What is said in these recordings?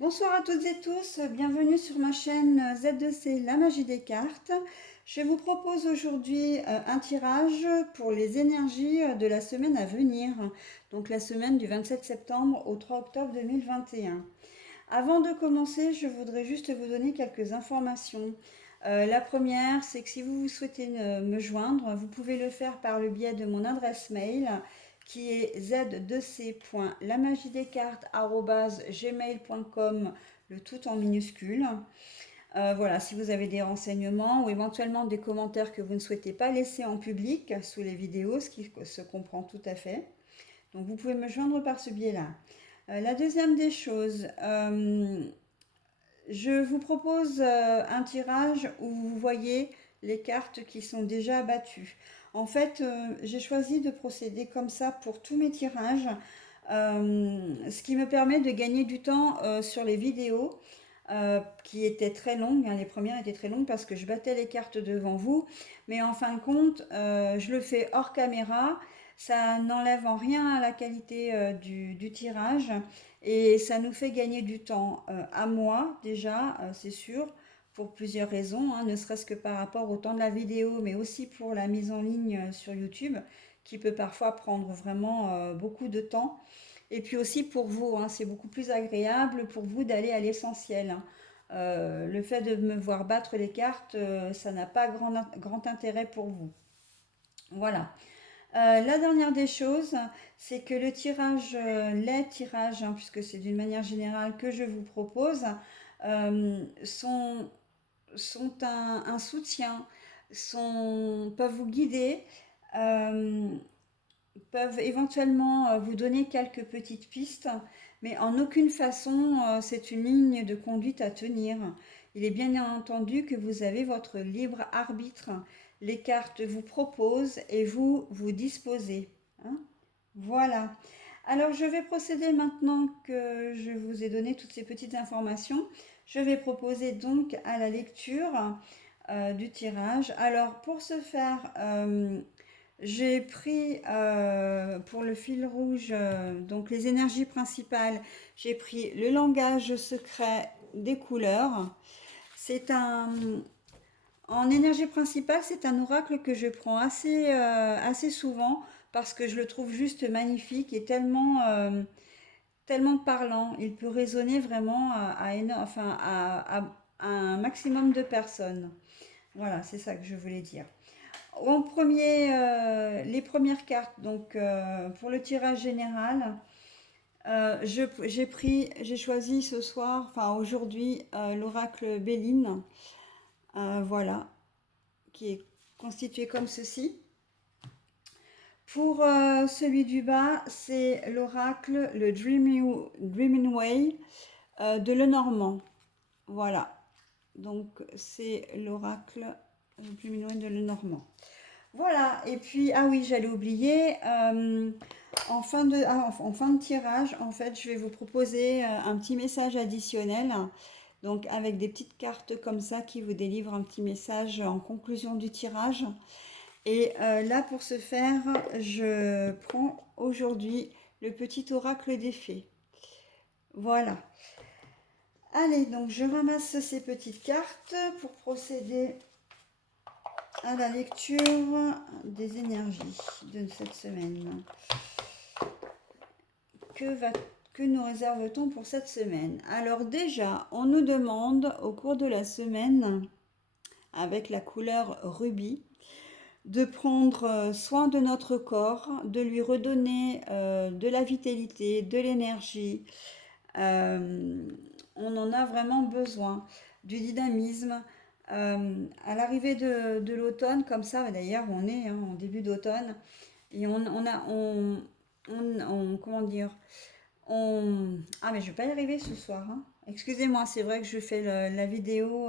Bonsoir à toutes et tous, bienvenue sur ma chaîne Z2C La Magie des Cartes. Je vous propose aujourd'hui un tirage pour les énergies de la semaine à venir, donc la semaine du 27 septembre au 3 octobre 2021. Avant de commencer, je voudrais juste vous donner quelques informations. La première, c'est que si vous souhaitez me joindre, vous pouvez le faire par le biais de mon adresse mail qui est z2c.lamagiedescartes@gmail.com, le tout en minuscule. Voilà, si vous avez des renseignements ou éventuellement des commentaires que vous ne souhaitez pas laisser en public sous les vidéos, ce qui se comprend tout à fait. Donc vous pouvez me joindre par ce biais-là. La deuxième des choses, je vous propose un tirage où vous voyez les cartes qui sont déjà battues. En fait, j'ai choisi de procéder comme ça pour tous mes tirages, ce qui me permet de gagner du temps sur les vidéos qui étaient très longues, hein. Les premières étaient très longues parce que je battais les cartes devant vous, mais en fin de compte, je le fais hors caméra. Ça n'enlève en rien à la qualité du tirage et ça nous fait gagner du temps à moi déjà, c'est sûr, pour plusieurs raisons, hein, ne serait-ce que par rapport au temps de la vidéo, mais aussi pour la mise en ligne sur YouTube, qui peut parfois prendre vraiment beaucoup de temps. Et puis aussi pour vous, hein, c'est beaucoup plus agréable pour vous d'aller à l'essentiel, hein. Le fait de me voir battre les cartes, ça n'a pas grand intérêt pour vous. Voilà. La dernière des choses, c'est que le tirage, les tirages, hein, puisque c'est d'une manière générale que je vous propose, sont, sont un soutien, peuvent vous guider, euh, peuvent éventuellement vous donner quelques petites pistes, mais en aucune façon c'est une ligne de conduite à tenir. Il est bien entendu que vous avez votre libre arbitre. Les cartes vous proposent et vous disposez, hein. Voilà. Alors je vais procéder maintenant que je vous ai donné toutes ces petites informations. Je vais proposer donc à la lecture du tirage. Alors pour ce faire, j'ai pris pour le fil rouge, donc les énergies principales, j'ai pris le langage secret des couleurs. C'est un, En énergie principale, c'est un oracle que je prends assez souvent parce que je le trouve juste magnifique et tellement parlant. Il peut résonner vraiment à un maximum de personnes. Voilà, c'est ça que je voulais dire. Les premières cartes, donc pour le tirage général, j'ai choisi ce soir, enfin aujourd'hui, l'oracle Béline, voilà, qui est constitué comme ceci. Pour celui du bas, c'est l'oracle, le Dreaming Way de Lenormand. Voilà, donc c'est l'oracle Dreaming Way de Lenormand. Voilà, et puis, ah oui, j'allais oublier, en fin de tirage, en fait, je vais vous proposer un petit message additionnel, donc avec des petites cartes comme ça qui vous délivrent un petit message en conclusion du tirage. Et là, pour ce faire, je prends aujourd'hui le petit oracle des fées. Voilà. Allez, donc je ramasse ces petites cartes pour procéder à la lecture des énergies de cette semaine. Que, va, que nous réserve-t-on pour cette semaine? Alors déjà, on nous demande au cours de la semaine, avec la couleur rubis, de prendre soin de notre corps, de lui redonner de la vitalité, de l'énergie. Euh, on en a vraiment besoin, du dynamisme. À l'arrivée de l'automne, comme ça, d'ailleurs, on est en début d'automne, et comment dire, Ah, mais je vais pas y arriver ce soir, hein. Excusez-moi, c'est vrai que je fais la vidéo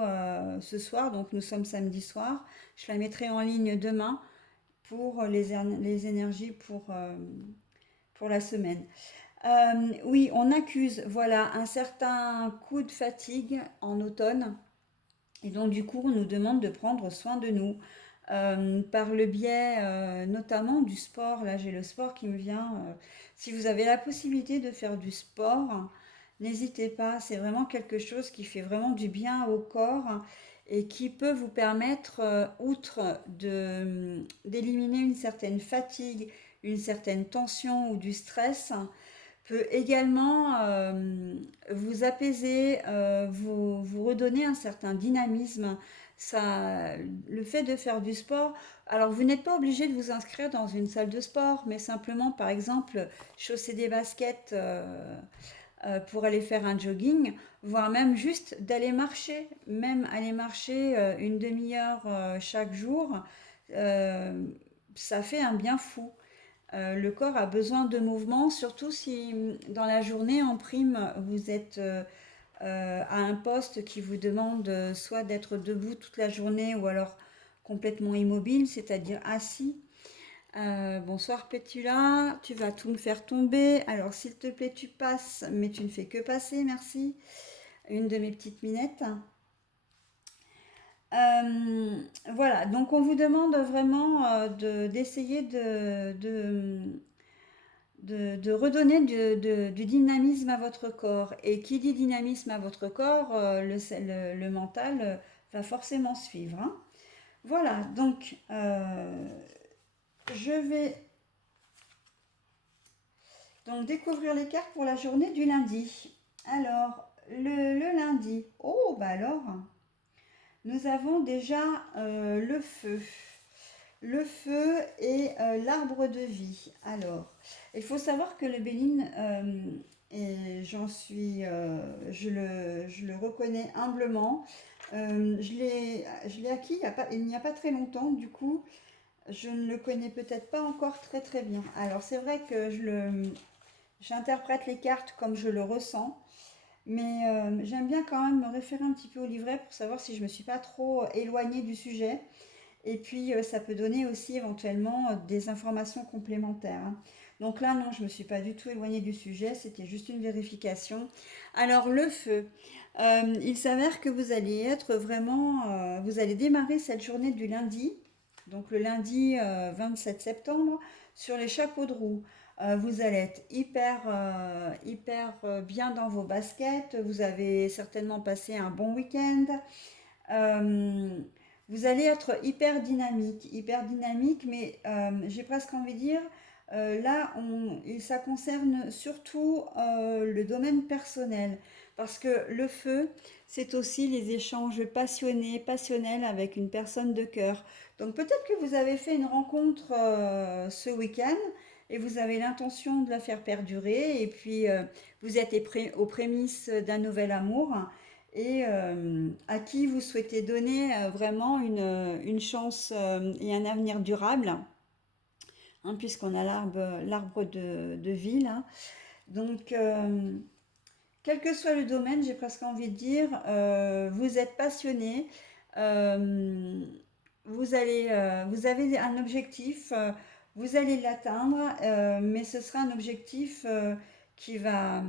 ce soir, donc nous sommes samedi soir. Je la mettrai en ligne demain pour les énergies pour la semaine. Oui, on accuse, voilà, un certain coup de fatigue en automne. Et donc, du coup, on nous demande de prendre soin de nous par le biais notamment du sport. Là, j'ai le sport qui me vient. Si vous avez la possibilité de faire du sport, n'hésitez pas, c'est vraiment quelque chose qui fait vraiment du bien au corps et qui peut vous permettre, outre d'éliminer une certaine fatigue, une certaine tension ou du stress, peut également vous apaiser, vous redonner un certain dynamisme. Ça, le fait de faire du sport, alors vous n'êtes pas obligé de vous inscrire dans une salle de sport, mais simplement, par exemple, chausser des baskets pour aller faire un jogging, voire même juste d'aller marcher, même aller marcher une demi-heure chaque jour, euh, ça fait un bien fou. Le corps a besoin de mouvement, surtout si dans la journée en prime, vous êtes à un poste qui vous demande soit d'être debout toute la journée ou alors complètement immobile, c'est-à-dire assis. Bonsoir Pétula, tu vas tout me faire tomber. Alors s'il te plaît, tu passes, mais tu ne fais que passer, merci. Une de mes petites minettes. Euh, voilà, donc on vous demande vraiment d'essayer de redonner du dynamisme à votre corps. Et qui dit dynamisme à votre corps, le mental va forcément suivre, hein. Voilà, donc je vais donc découvrir les cartes pour la journée du lundi. Alors, le lundi, oh bah alors, nous avons déjà le feu. Le feu et l'arbre de vie. Alors, il faut savoir que le Béline, et je le reconnais humblement, je l'ai acquis il n'y a pas très longtemps, du coup, je ne le connais peut-être pas encore très très bien. Alors, c'est vrai que j'interprète les cartes comme je le ressens, mais j'aime bien quand même me référer un petit peu au livret pour savoir si je ne me suis pas trop éloignée du sujet. Et puis, ça peut donner aussi éventuellement des informations complémentaires, hein. Donc là, non, je ne me suis pas du tout éloignée du sujet, c'était juste une vérification. Alors, le feu. Il s'avère que vous allez être vraiment, vous allez démarrer cette journée du lundi, donc le lundi 27 septembre, sur les chapeaux de roue. Vous allez être hyper bien dans vos baskets, vous avez certainement passé un bon week-end. Euh, Vous allez être hyper dynamique, mais j'ai presque envie de dire, là, ça concerne surtout le domaine personnel, parce que le feu, c'est aussi les échanges passionnés, passionnels avec une personne de cœur. Donc peut-être que vous avez fait une rencontre ce week-end et vous avez l'intention de la faire perdurer, et puis vous êtes aux prémices d'un nouvel amour et à qui vous souhaitez donner vraiment une chance et un avenir durable, hein, puisqu'on a l'arbre de vie là. Donc, quel que soit le domaine, j'ai presque envie de dire, vous êtes passionné, euh, vous avez un objectif, vous allez l'atteindre, mais ce sera un objectif qui va,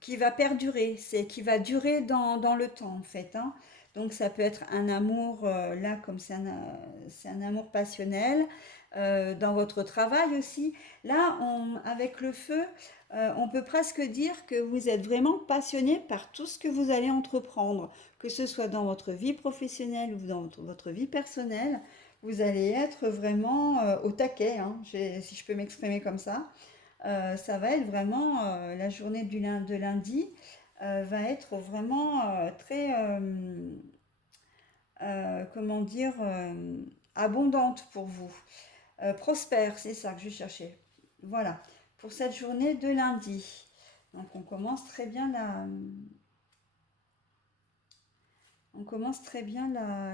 qui va perdurer, c'est qui va durer dans le temps en fait, hein. Donc ça peut être un amour, là comme c'est un amour passionnel, dans votre travail aussi. Là, avec le feu, on peut presque dire que vous êtes vraiment passionné par tout ce que vous allez entreprendre, que ce soit dans votre vie professionnelle ou dans votre vie personnelle. Vous allez être vraiment au taquet, hein, si je peux m'exprimer comme ça. Ça va être vraiment la journée de lundi va être vraiment très, comment dire, abondante pour vous. Prospère, c'est ça que je cherchais. Voilà, pour cette journée de lundi. Donc on commence très bien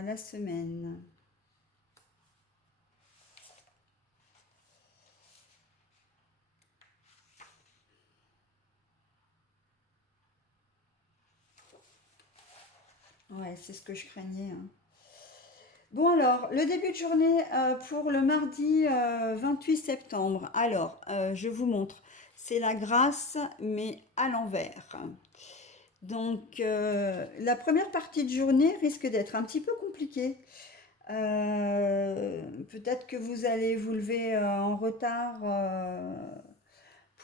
la semaine. Ouais, c'est ce que je craignais, hein. Bon alors, le début de journée pour le mardi 28 septembre. Alors, je vous montre. C'est la grâce, mais à l'envers. Donc, la première partie de journée risque d'être un petit peu compliquée. Peut-être que vous allez vous lever en retard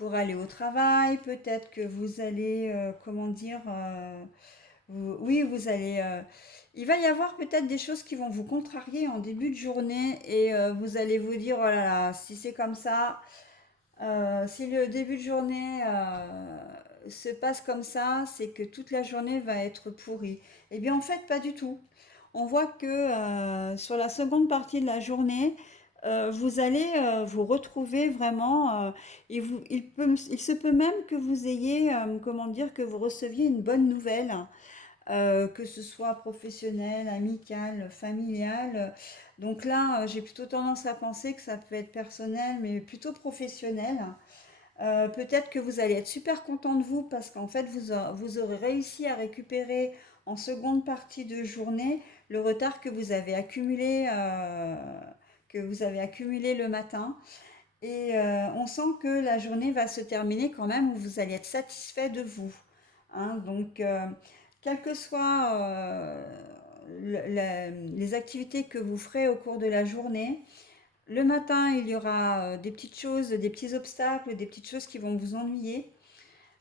pour aller au travail, peut-être que vous allez, comment dire, oui, vous allez, il va y avoir peut-être des choses qui vont vous contrarier en début de journée et vous allez vous dire, oh là là, si c'est comme ça, si le début de journée se passe comme ça, c'est que toute la journée va être pourrie. Eh bien, en fait, pas du tout. On voit que sur la seconde partie de la journée, vous allez vous retrouver vraiment, il se peut même que vous ayez, comment dire, que vous receviez une bonne nouvelle, que ce soit professionnelle, amicale, familiale. Donc là, j'ai plutôt tendance à penser que ça peut être personnel, mais plutôt professionnel. Peut-être que vous allez être super content de vous parce qu'en fait, vous aurez réussi à récupérer en seconde partie de journée le retard que vous avez accumulé le matin. Et on sent que la journée va se terminer quand même où vous allez être satisfait de vous. Hein. Donc, quelles que soient les activités que vous ferez au cours de la journée, le matin, il y aura des petites choses, des petits obstacles, des petites choses qui vont vous ennuyer,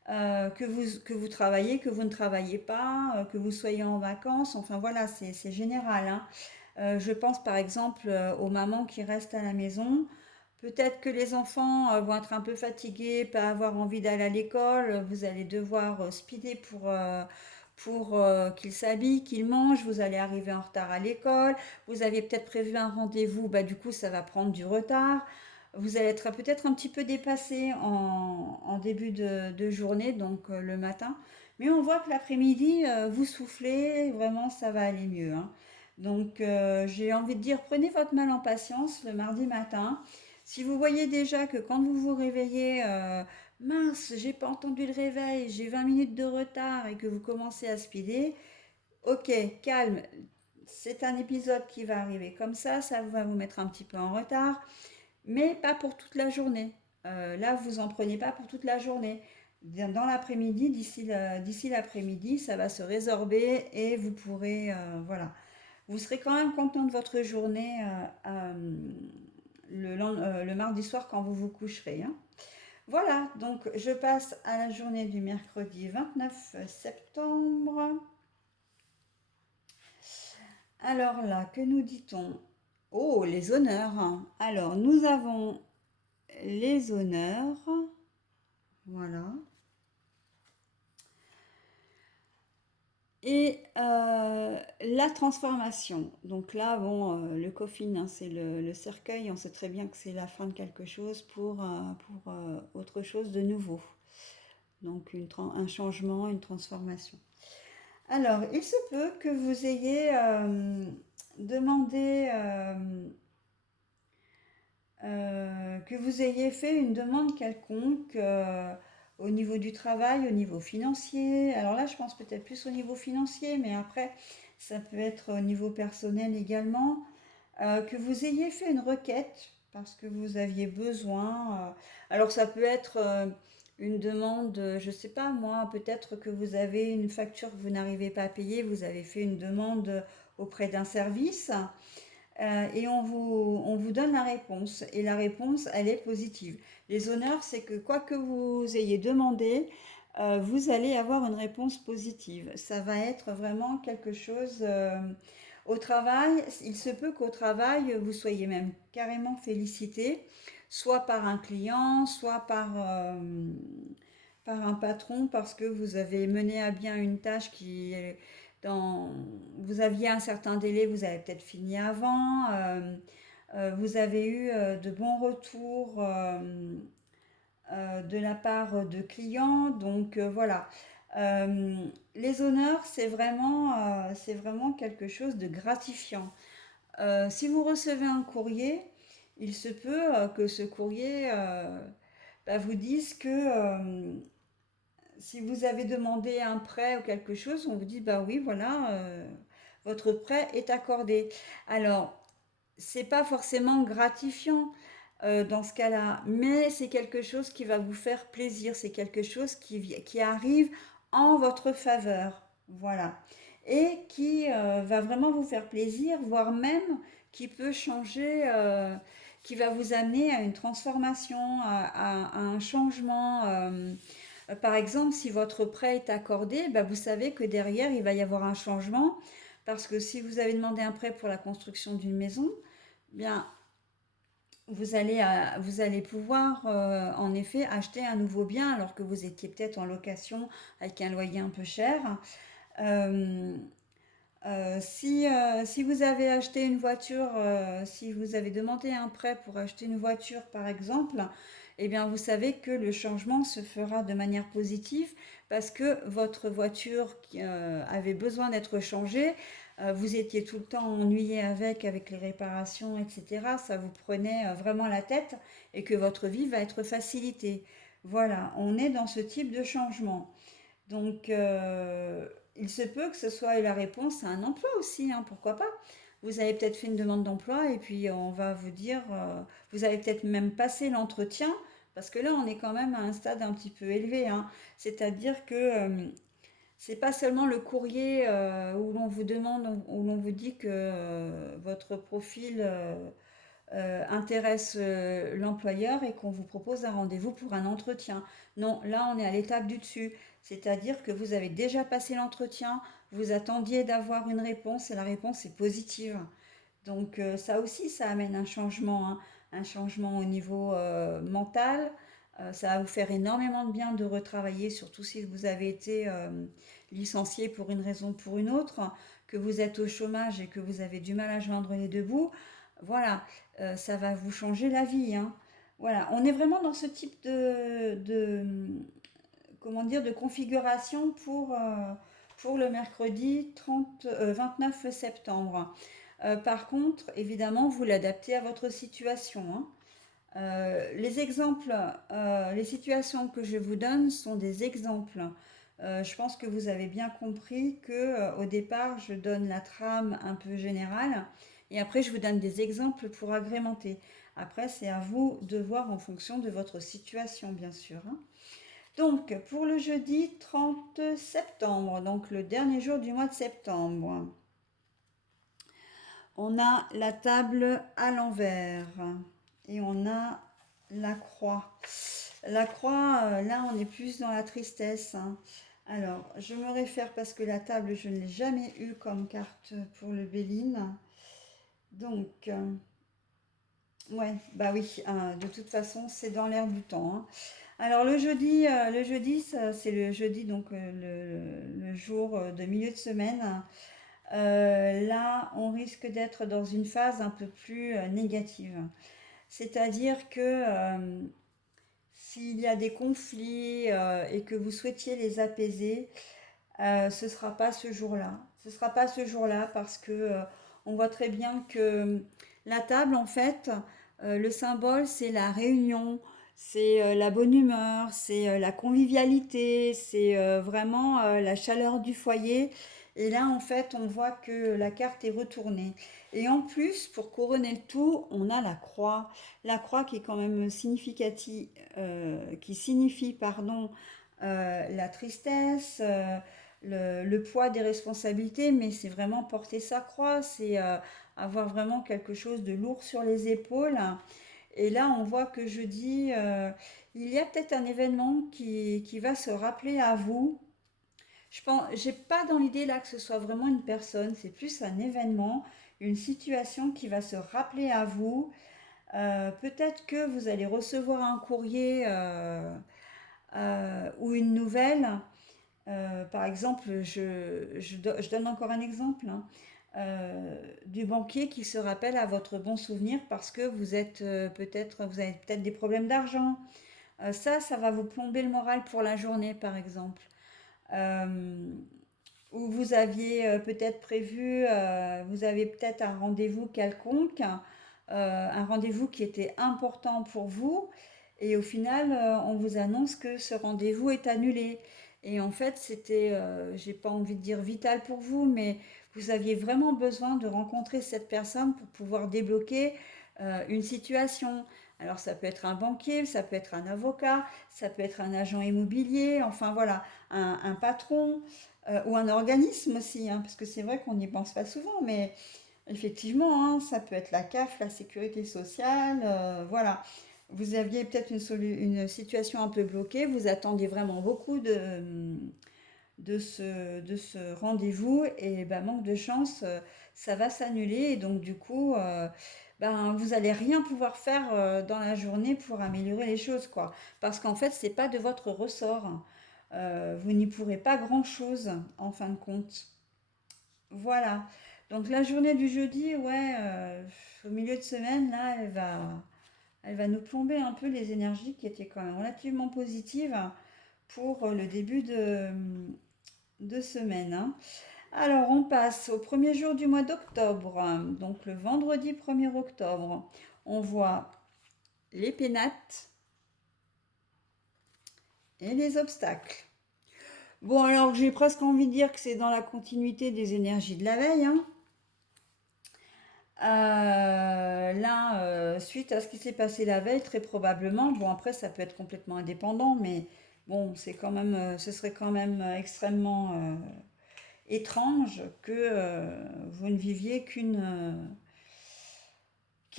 que vous travaillez, que vous ne travaillez pas, que vous soyez en vacances. Enfin voilà, c'est général. Hein. Je pense par exemple aux mamans qui restent à la maison. Peut-être que les enfants vont être un peu fatigués, pas avoir envie d'aller à l'école. Vous allez devoir speeder pour qu'ils s'habillent, qu'ils mangent. Vous allez arriver en retard à l'école. Vous aviez peut-être prévu un rendez-vous, bah, du coup ça va prendre du retard. Vous allez être peut-être un petit peu dépassé en début de journée, donc le matin. Mais on voit que l'après-midi, vous soufflez, vraiment ça va aller mieux. Hein. Donc j'ai envie de dire, prenez votre mal en patience le mardi matin. Si vous voyez déjà que quand vous vous réveillez, mince, j'ai pas entendu le réveil, j'ai 20 minutes de retard et que vous commencez à speeder, ok, calme, c'est un épisode qui va arriver comme ça va vous mettre un petit peu en retard, mais pas pour toute la journée. Là, vous en prenez pas pour toute la journée. Dans l'après-midi, d'ici l'après-midi, ça va se résorber et vous pourrez, voilà, vous serez quand même content de votre journée le mardi soir quand vous vous coucherez. Hein. Voilà, donc je passe à la journée du mercredi 29 septembre. Alors là, que nous dit-on? Oh, les honneurs. Alors, nous avons les honneurs. Voilà. Et la transformation. Donc là, bon, le coffin, hein, c'est le cercueil. On sait très bien que c'est la fin de quelque chose pour autre chose de nouveau. Donc un changement, une transformation. Alors, il se peut que vous ayez demandé, que vous ayez fait une demande quelconque au niveau du travail, au niveau financier. Alors là, je pense peut-être plus au niveau financier, mais après, ça peut être au niveau personnel également. Que vous ayez fait une requête parce que vous aviez besoin. Alors ça peut être une demande, je ne sais pas moi, peut-être que vous avez une facture que vous n'arrivez pas à payer, vous avez fait une demande auprès d'un service et on vous donne la réponse. Et la réponse, elle est positive. Les honneurs, c'est que quoi que vous ayez demandé, vous allez avoir une réponse positive. Ça va être vraiment quelque chose au travail. Il se peut qu'au travail, vous soyez même carrément félicité, soit par un client, soit par un patron, parce que vous avez mené à bien une tâche qui est dans, vous aviez un certain délai, vous avez peut-être fini avant, vous avez eu de bons retours de la part de clients, donc voilà. Euh, les honneurs, c'est vraiment quelque chose de gratifiant. Si vous recevez un courrier, il se peut que ce courrier bah, vous dise que si vous avez demandé un prêt ou quelque chose, on vous dit bah oui, voilà, votre prêt est accordé. Alors, c'est pas forcément gratifiant dans ce cas-là, mais c'est quelque chose qui va vous faire plaisir, c'est quelque chose qui arrive en votre faveur. Voilà. Et qui va vraiment vous faire plaisir, voire même qui peut changer, qui va vous amener à une transformation, à un changement. Par exemple, si votre prêt est accordé, bah, vous savez que derrière, il va y avoir un changement, parce que si vous avez demandé un prêt pour la construction d'une maison, bien, vous allez pouvoir en effet acheter un nouveau bien alors que vous étiez peut-être en location avec un loyer un peu cher. Euh, si vous avez acheté une voiture, si vous avez demandé un prêt pour acheter une voiture par exemple, eh bien vous savez que le changement se fera de manière positive parce que votre voiture qui avait besoin d'être changée, vous étiez tout le temps ennuyé avec les réparations, etc. Ça vous prenait vraiment la tête et que votre vie va être facilitée. Voilà, on est dans ce type de changement. Donc, il se peut que ce soit la réponse à un emploi aussi, hein, pourquoi pas. Vous avez peut-être fait une demande d'emploi et puis on va vous dire, vous avez peut-être même passé l'entretien, parce que là on est quand même à un stade un petit peu élevé, hein. C'est-à-dire que c'est pas seulement le courrier où l'on vous demande, où l'on vous dit que votre profil intéresse l'employeur et qu'on vous propose un rendez-vous pour un entretien. Non, là on est à l'étape du dessus. C'est-à-dire que vous avez déjà passé l'entretien, vous attendiez d'avoir une réponse et la réponse est positive. Donc ça aussi, ça amène un changement, hein, un changement au niveau mental. Ça va vous faire énormément de bien de retravailler, surtout si vous avez été licencié pour une raison ou pour une autre, que vous êtes au chômage et que vous avez du mal à joindre les deux bouts. Voilà, ça va vous changer la vie, hein. Voilà, on est vraiment dans ce type comment dire, de configuration pour le mercredi 29 septembre. Par contre, évidemment, vous l'adaptez à votre situation, hein. Les exemples, les situations que je vous donne sont des exemples. Je pense que vous avez bien compris que au départ, je donne la trame un peu générale et après, je vous donne des exemples pour agrémenter. Après, c'est à vous de voir en fonction de votre situation, bien sûr, hein. Donc, pour le jeudi 30 septembre, donc le dernier jour du mois de septembre, on a la table à l'envers et on a la croix. La croix, là, on est plus dans la tristesse, hein. Alors, je me réfère parce que la table, je ne l'ai jamais eue comme carte pour le Béline. Donc, ouais, bah oui, de toute façon, c'est dans l'air du temps, hein. Alors le jeudi, c'est le jeudi, donc le jour de milieu de semaine. Là, on risque d'être dans une phase un peu plus négative. C'est-à-dire que s'il y a des conflits et que vous souhaitiez les apaiser, ce ne sera pas ce jour-là. Ce ne sera pas ce jour-là parce que on voit très bien que la table, en fait, le symbole, c'est la réunion, c'est la bonne humeur, c'est la convivialité, c'est vraiment la chaleur du foyer. Et là, en fait, on voit que la carte est retournée. Et en plus, pour couronner le tout, on a la croix. La croix qui est quand même significative, qui signifie, pardon, la tristesse, le poids des responsabilités, mais c'est vraiment porter sa croix, c'est avoir vraiment quelque chose de lourd sur les épaules. Et là, on voit que jeudi, il y a peut-être un événement qui va se rappeler à vous. Je pense, j'ai pas dans l'idée là que ce soit vraiment une personne, c'est plus un événement, une situation qui va se rappeler à vous. Peut-être que vous allez recevoir un courrier ou une nouvelle. Par exemple, je donne encore un exemple, hein, du banquier qui se rappelle à votre bon souvenir parce que vous êtes peut-être, vous avez peut-être des problèmes d'argent. Ça va vous plomber le moral pour la journée, par exemple. Euh, ou vous aviez peut-être prévu, vous avez peut-être un rendez-vous quelconque, un rendez-vous qui était important pour vous, et au final, on vous annonce que ce rendez-vous est annulé. Et en fait, c'était, j'ai pas envie de dire vital pour vous, mais vous aviez vraiment besoin de rencontrer cette personne pour pouvoir débloquer une situation. Alors ça peut être un banquier, ça peut être un avocat, ça peut être un agent immobilier, enfin voilà, un patron ou un organisme aussi, hein, parce que c'est vrai qu'on n'y pense pas souvent, mais Effectivement, hein, ça peut être la CAF, la sécurité sociale, voilà. Vous aviez peut-être une situation un peu bloquée, vous attendiez vraiment beaucoup de ce rendez-vous et ben, manque de chance, ça va s'annuler et donc du coup, ben, vous allez rien pouvoir faire dans la journée pour améliorer les choses, quoi. Parce qu'en fait, c'est pas de votre ressort. Vous n'y pourrez pas grand-chose en fin de compte. Voilà. Donc la journée du jeudi, ouais, au milieu de semaine, là, elle va nous plomber un peu les énergies qui étaient quand même relativement positives pour le début de semaine, hein. Alors, on passe au premier jour du mois d'octobre, donc le vendredi 1er octobre. On voit les pénates et les obstacles. Bon, alors j'ai presque envie de dire que c'est dans la continuité des énergies de la veille, hein. Là, suite à ce qui s'est passé la veille, très probablement, bon après ça peut être complètement indépendant, mais bon, c'est quand même, ce serait quand même extrêmement étrange que vous ne viviez qu'il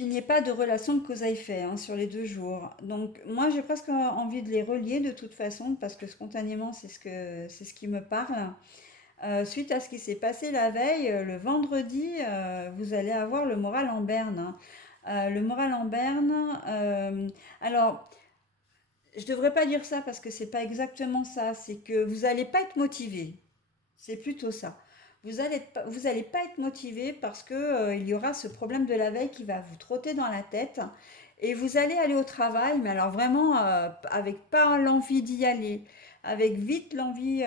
n'y ait pas de relation de cause à effet, hein, sur les 2 jours. Donc moi j'ai presque envie de les relier de toute façon parce que spontanément c'est ce qui me parle. Suite à ce qui s'est passé la veille, le vendredi, vous allez avoir le moral en berne, hein. Le moral en berne, alors je ne devrais pas dire ça parce que c'est pas exactement ça, c'est que vous n'allez pas être motivé. C'est plutôt ça. Vous allez pas être motivé parce que il y aura ce problème de la veille qui va vous trotter dans la tête et vous allez aller au travail, mais alors vraiment avec pas l'envie d'y aller, avec vite l'envie,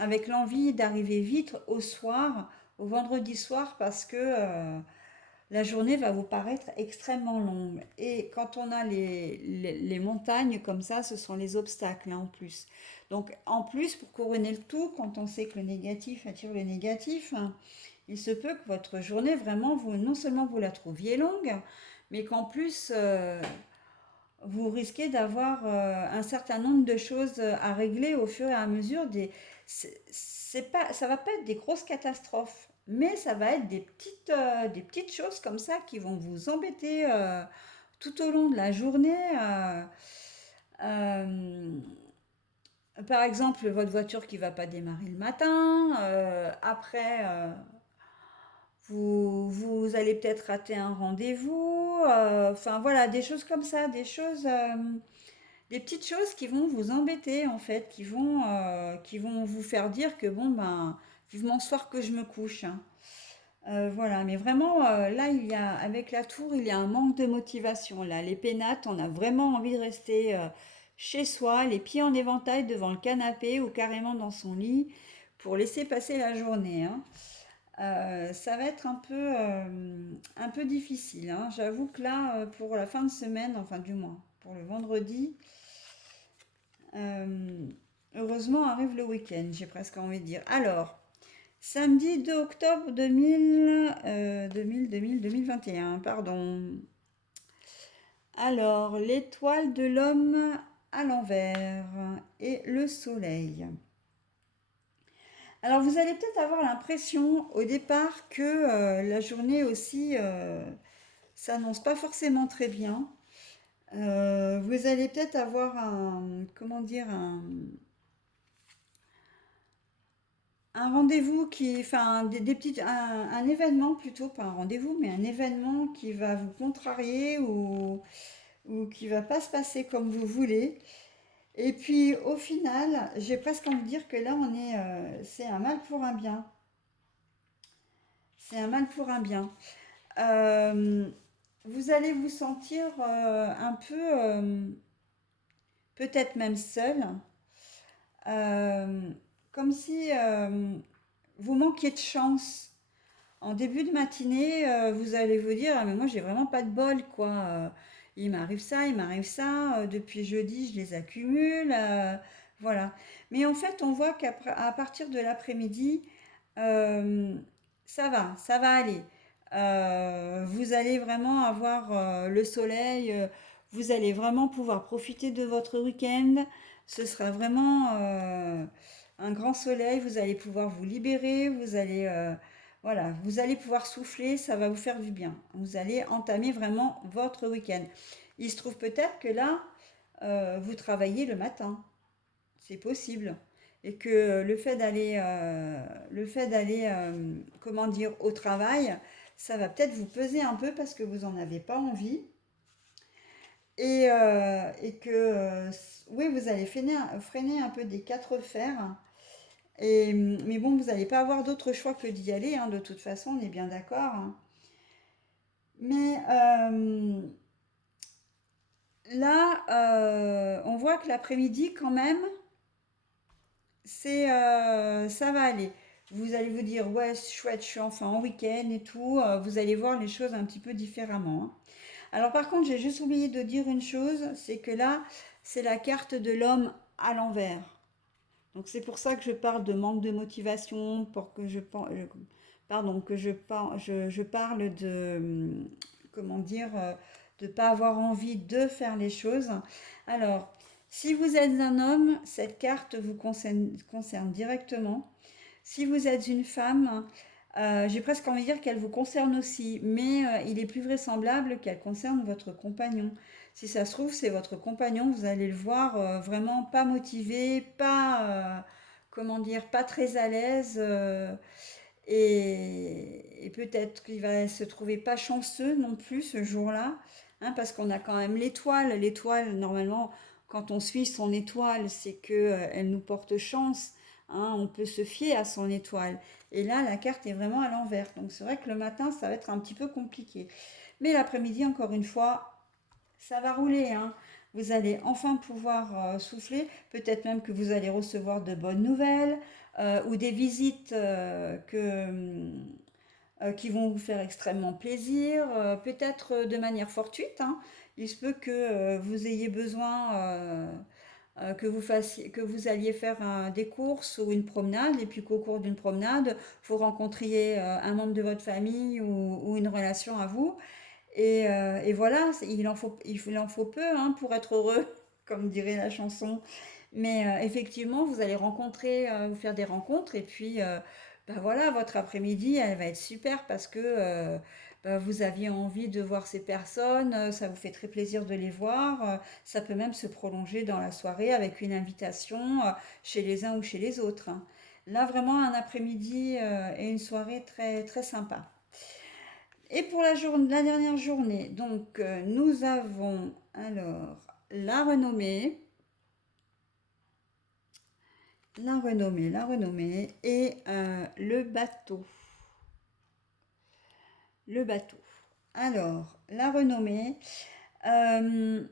avec l'envie d'arriver vite au soir, au vendredi soir, parce que la journée va vous paraître extrêmement longue. Et quand on a les montagnes comme ça, ce sont les obstacles, hein, en plus. Donc en plus, pour couronner le tout, quand on sait que le négatif attire le négatif, hein, il se peut que votre journée, vraiment, vous, non seulement vous la trouviez longue, mais qu'en plus, vous risquez d'avoir un certain nombre de choses à régler au fur et à mesure. C'est pas, ça va pas être des grosses catastrophes, mais ça va être des petites choses comme ça qui vont vous embêter tout au long de la journée. Euh, Par exemple, votre voiture qui va pas démarrer le matin. Après, vous allez peut-être rater un rendez-vous. Enfin voilà, des choses comme ça, des petites choses qui vont vous embêter en fait, qui vont vous faire dire que bon ben vivement ce soir que je me couche, hein. Voilà, mais vraiment là avec la tour il y a un manque de motivation là. Les pénates, on a vraiment envie de rester chez soi, les pieds en éventail devant le canapé ou carrément dans son lit pour laisser passer la journée, hein. Ça va être un peu difficile, hein. J'avoue que là, pour la fin de semaine, enfin du moins pour le vendredi, euh, heureusement arrive le week-end, j'ai presque envie de dire. Alors, samedi 2 octobre 2021, pardon. Alors, l'étoile de l'homme à l'envers et le soleil. Alors, vous allez peut-être avoir l'impression au départ que la journée aussi s'annonce pas forcément très bien. Vous allez peut-être avoir comment dire, un rendez-vous enfin, des petites, un événement plutôt, pas un rendez-vous, mais un événement qui va vous contrarier ou qui va pas se passer comme vous voulez. Et puis au final, j'ai presque envie de dire que là, c'est un mal pour un bien. C'est un mal pour un bien. Euh, Vous allez vous sentir un peu, peut-être même seul, euh, comme si vous manquiez de chance. En début de matinée, vous allez vous dire, ah, mais moi j'ai vraiment pas de bol, quoi. Il m'arrive ça, depuis jeudi je les accumule, voilà. Mais en fait, on voit qu'à partir de l'après-midi, euh, ça va aller. Vous allez vraiment avoir le soleil, vous allez vraiment pouvoir profiter de votre week-end. Ce sera vraiment un grand soleil, vous allez pouvoir vous libérer, Voilà, vous allez pouvoir souffler, ça va vous faire du bien. Vous allez entamer vraiment votre week-end. Il se trouve peut-être que là, vous travaillez le matin. C'est possible. Et que le fait d'aller, comment dire, au travail, ça va peut-être vous peser un peu parce que vous n'en avez pas envie. Et que, oui, vous allez freiner un peu des quatre fers. Mais bon, vous n'allez pas avoir d'autre choix que d'y aller, hein, de toute façon, on est bien d'accord, hein. Mais là, on voit que l'après-midi, quand même, ça va aller. Vous allez vous dire, ouais, c'est chouette, je suis enfin en week-end et tout. Vous allez voir les choses un petit peu différemment, hein. Alors par contre, j'ai juste oublié de dire une chose, c'est que là, c'est la carte de l'homme à l'envers. Donc c'est pour ça que je parle de manque de motivation, pour que pardon, que je parle de, comment dire, de ne pas avoir envie de faire les choses. Alors, si vous êtes un homme, cette carte vous concerne directement. Si vous êtes une femme, j'ai presque envie de dire qu'elle vous concerne aussi, mais il est plus vraisemblable qu'elle concerne votre compagnon. Si ça se trouve, c'est votre compagnon, vous allez le voir vraiment pas motivé, pas, comment dire, pas très à l'aise, et peut-être qu'il va se trouver pas chanceux non plus ce jour-là, hein, parce qu'on a quand même l'étoile. L'étoile, normalement, quand on suit son étoile, c'est que elle nous porte chance, hein, on peut se fier à son étoile. Et là, la carte est vraiment à l'envers. Donc c'est vrai que le matin, ça va être un petit peu compliqué. Mais l'après-midi, encore une fois, ça va rouler, hein. Vous allez enfin pouvoir souffler. Peut-être même que vous allez recevoir de bonnes nouvelles ou des visites qui vont vous faire extrêmement plaisir, peut-être de manière fortuite, hein. Il se peut que vous ayez besoin que vous alliez faire des courses ou une promenade, et puis qu'au cours d'une promenade, vous rencontriez un membre de votre famille ou une relation à vous. Et voilà, il en faut peu, hein, pour être heureux, comme dirait la chanson. Mais effectivement, vous allez vous faire des rencontres, et puis bah voilà, votre après-midi, elle va être super parce que bah, vous aviez envie de voir ces personnes, ça vous fait très plaisir de les voir. Ça peut même se prolonger dans la soirée avec une invitation chez les uns ou chez les autres, hein. Là, vraiment, un après-midi et une soirée très, très sympa. Et pour la dernière journée, donc nous avons alors la renommée, la renommée et le bateau. Le bateau. Alors, la renommée. euh,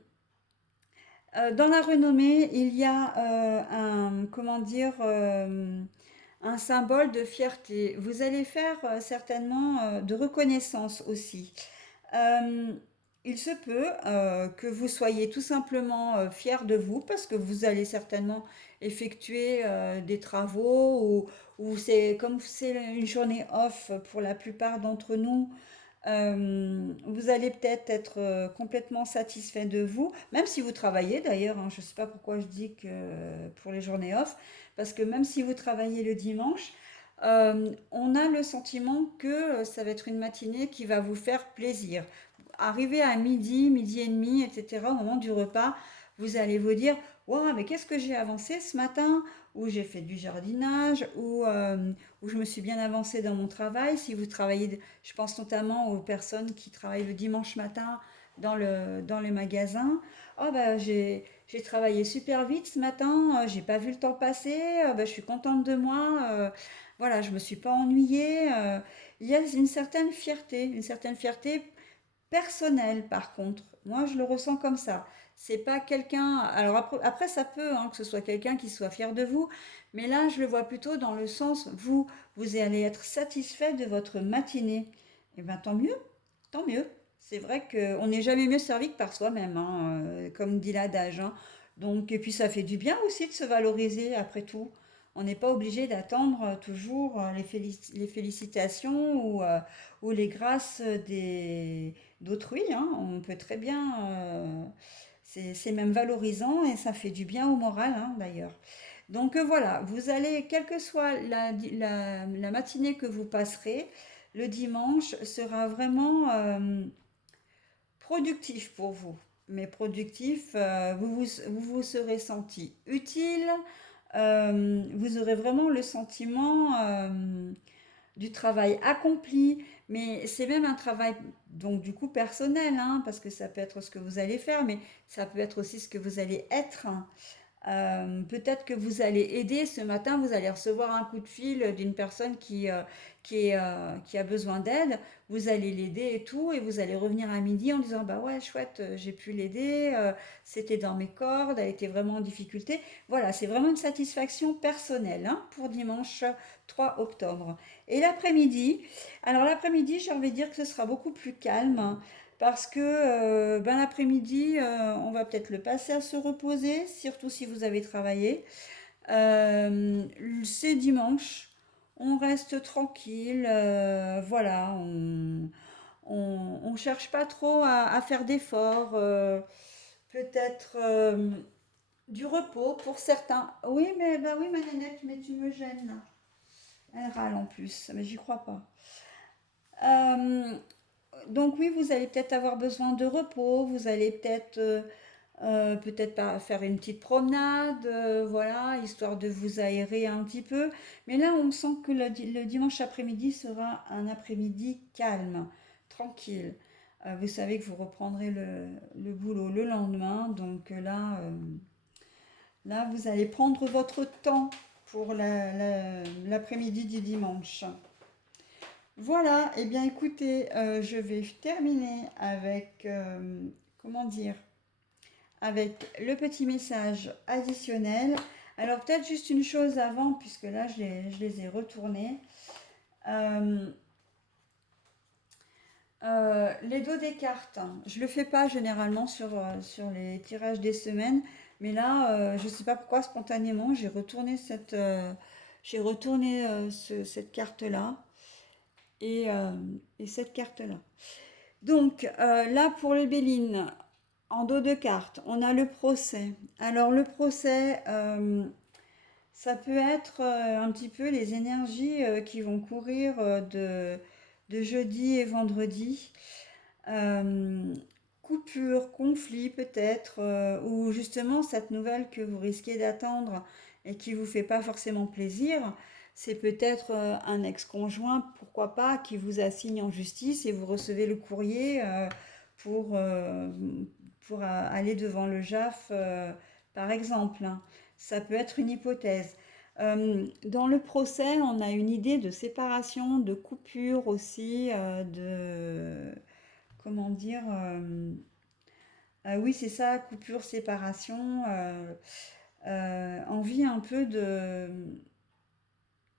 dans la renommée, il y a comment dire, un symbole de fierté. Vous allez faire certainement de reconnaissance aussi. Euh, il se peut que vous soyez tout simplement fier de vous parce que vous allez certainement effectuer des travaux ou c'est comme c'est une journée off pour la plupart d'entre nous. Vous allez peut-être être complètement satisfait de vous, même si vous travaillez d'ailleurs, hein. Je ne sais pas pourquoi je dis que pour les journées off, parce que même si vous travaillez le dimanche, on a le sentiment que ça va être une matinée qui va vous faire plaisir. Arrivé à midi, midi et demi, etc., au moment du repas, vous allez vous dire, waouh, mais qu'est-ce que j'ai avancé ce matin? Ou j'ai fait du jardinage, ou je me suis bien avancée dans mon travail. Si vous travaillez, je pense notamment aux personnes qui travaillent le dimanche matin dans le magasin. Oh, bah, j'ai travaillé super vite ce matin, j'ai pas vu le temps passer, bah, je suis contente de moi. Voilà, je me suis pas ennuyée. Il y a une certaine fierté personnelle par contre. Moi, je le ressens comme ça. C'est pas quelqu'un. Alors après, ça peut, hein, que ce soit quelqu'un qui soit fier de vous, mais là, je le vois plutôt dans le sens, vous allez être satisfait de votre matinée. Et bien, tant mieux, tant mieux. C'est vrai qu'on n'est jamais mieux servi que par soi-même, hein, comme dit l'adage, hein. Donc, et puis ça fait du bien aussi de se valoriser après tout. On n'est pas obligé d'attendre toujours les félicitations ou les grâces d'autrui, hein. On peut très bien, c'est même valorisant et ça fait du bien au moral, hein, d'ailleurs. Donc voilà, vous allez, quelle que soit la matinée que vous passerez, le dimanche sera vraiment productif pour vous. Mais productif, vous serez senti utile, vous aurez vraiment le sentiment du travail accompli, mais c'est même un travail donc du coup personnel, hein, parce que ça peut être ce que vous allez faire, mais ça peut être aussi ce que vous allez être. Peut-être que vous allez aider ce matin, vous allez recevoir un coup de fil d'une personne qui a besoin d'aide, vous allez l'aider et tout, et vous allez revenir à midi en disant bah ouais, chouette, j'ai pu l'aider, c'était dans mes cordes, elle était vraiment en difficulté. Voilà, c'est vraiment une satisfaction personnelle hein, pour dimanche 3 octobre. Et l'après-midi, alors l'après-midi, j'ai envie de dire que ce sera beaucoup plus calme. Hein, parce que ben, l'après-midi, on va peut-être le passer à se reposer, surtout si vous avez travaillé. Euh, c'est dimanche, on reste tranquille, voilà, on cherche pas trop à faire d'efforts, peut-être du repos pour certains. Oui, mais bah oui, ma nénette, mais tu me gênes là. Elle râle en plus, mais j'y crois pas. Euh, donc oui, vous allez peut-être avoir besoin de repos, vous allez peut-être pas faire une petite promenade, voilà, histoire de vous aérer un petit peu. Mais là, on sent que le dimanche après-midi sera un après-midi calme, tranquille. Vous savez que vous reprendrez le boulot le lendemain, donc là, vous allez prendre votre temps pour l'après-midi du dimanche. Voilà, et eh bien écoutez, je vais terminer avec, comment dire, avec le petit message additionnel. Alors peut-être juste une chose avant, puisque là je les ai retournés. Euh, les dos des cartes, je ne le fais pas généralement sur les tirages des semaines, mais là, je ne sais pas pourquoi, spontanément, j'ai retourné cette carte-là et, et cette carte-là. Donc là, pour le Béline, en dos de carte, on a le procès. Alors le procès, ça peut être un petit peu les énergies qui vont courir de jeudi et vendredi. Euh, Coupure, conflit peut-être, ou justement cette nouvelle que vous risquez d'attendre et qui vous fait pas forcément plaisir, c'est peut-être un ex-conjoint, pourquoi pas, qui vous assigne en justice et vous recevez le courrier pour, euh, pour aller devant le JAF, par exemple. Hein. Ça peut être une hypothèse. Dans le procès, on a une idée de séparation, de coupure aussi, comment dire, oui, c'est ça, coupure, séparation, envie un peu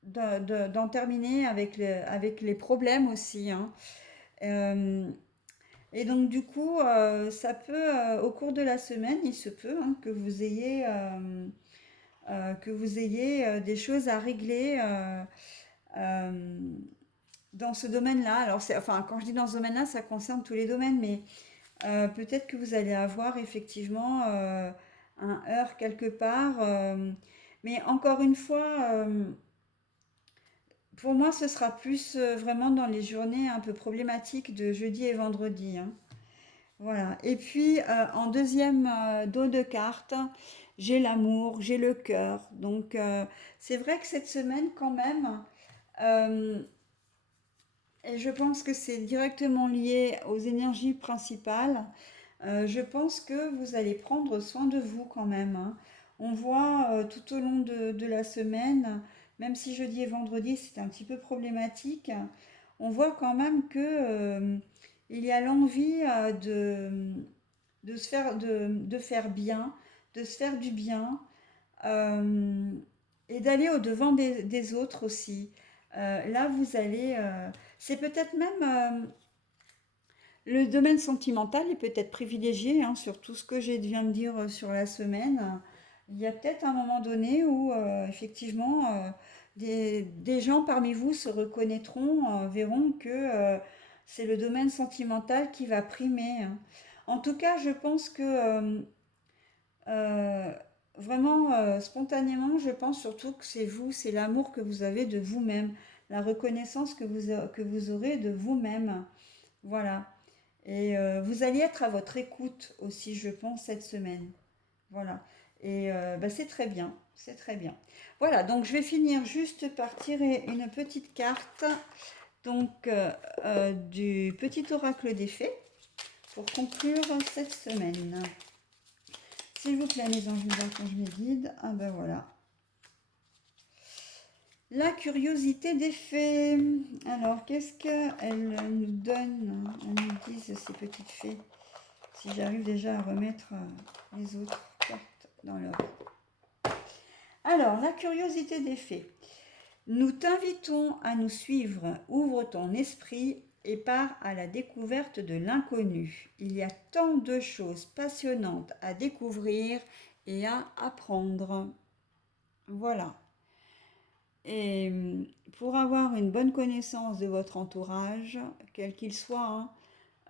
d'en terminer avec les problèmes aussi. Hein. Euh, et donc du coup, ça peut, au cours de la semaine, il se peut hein, que vous ayez des choses à régler euh, dans ce domaine-là. Alors, enfin, quand je dis dans ce domaine-là, ça concerne tous les domaines, mais peut-être que vous allez avoir effectivement un heurt quelque part. Mais encore une fois, pour moi, ce sera plus vraiment dans les journées un peu problématiques de jeudi et vendredi. Hein. Voilà. Et puis, en deuxième dos de carte, j'ai l'amour, j'ai le cœur. Donc, c'est vrai que cette semaine, quand même, euh, et je pense que c'est directement lié aux énergies principales. Je pense que vous allez prendre soin de vous quand même. Hein. On voit tout au long de la semaine, même si jeudi et vendredi c'est un petit peu problématique, on voit quand même que il y a l'envie de faire bien, de se faire du bien euh, et d'aller au-devant des autres aussi. Là, vous allez. C'est peut-être même. Le domaine sentimental est peut-être privilégié hein, sur tout ce que je viens de dire sur la semaine. Il y a peut-être un moment donné où effectivement des gens parmi vous se reconnaîtront, verront que c'est le domaine sentimental qui va primer. Hein. En tout cas, je pense que euh, vraiment, spontanément, je pense surtout que c'est vous, c'est l'amour que vous avez de vous-même, la reconnaissance que vous aurez de vous-même. Voilà. Et vous allez être à votre écoute aussi, je pense, cette semaine. Voilà. Et bah, c'est très bien, c'est très bien. Voilà, donc je vais finir juste par tirer une petite carte donc du petit oracle des fées pour conclure cette semaine. S'il vous plaît, mes anges, mes archanges, mes guides. Ah ben voilà. La curiosité des fées. Alors, qu'est-ce qu'elles nous donnent? Elles nous disent, ces petites fées. Si j'arrive déjà à remettre les autres cartes dans l'ordre. Alors, la curiosité des fées. Nous t'invitons à nous suivre. Ouvre ton esprit et pars à la découverte de l'inconnu. Il y a tant de choses passionnantes à découvrir et à apprendre. Voilà. Et pour avoir une bonne connaissance de votre entourage, quel qu'il soit,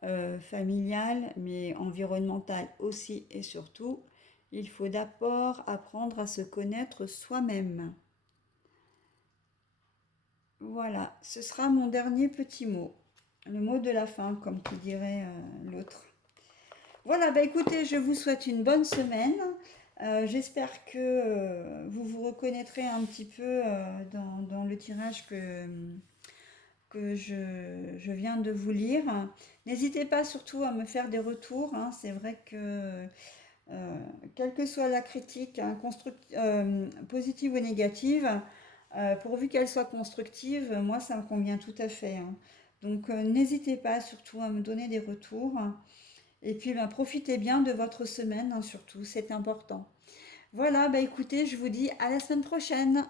hein, familial, mais environnemental aussi et surtout, il faut d'abord apprendre à se connaître soi-même. Voilà, ce sera mon dernier petit mot. Le mot de la fin, comme qui dirait l'autre. Voilà, bah écoutez, je vous souhaite une bonne semaine. J'espère que vous vous reconnaîtrez un petit peu dans le tirage que je viens de vous lire. N'hésitez pas surtout à me faire des retours, hein. C'est vrai que quelle que soit la critique, hein, positive ou négative, pourvu qu'elle soit constructive, moi ça me convient tout à fait, hein. Donc n'hésitez pas surtout à me donner des retours. Et puis ben, profitez bien de votre semaine, hein, surtout, c'est important. Voilà, bah écoutez, je vous dis à la semaine prochaine.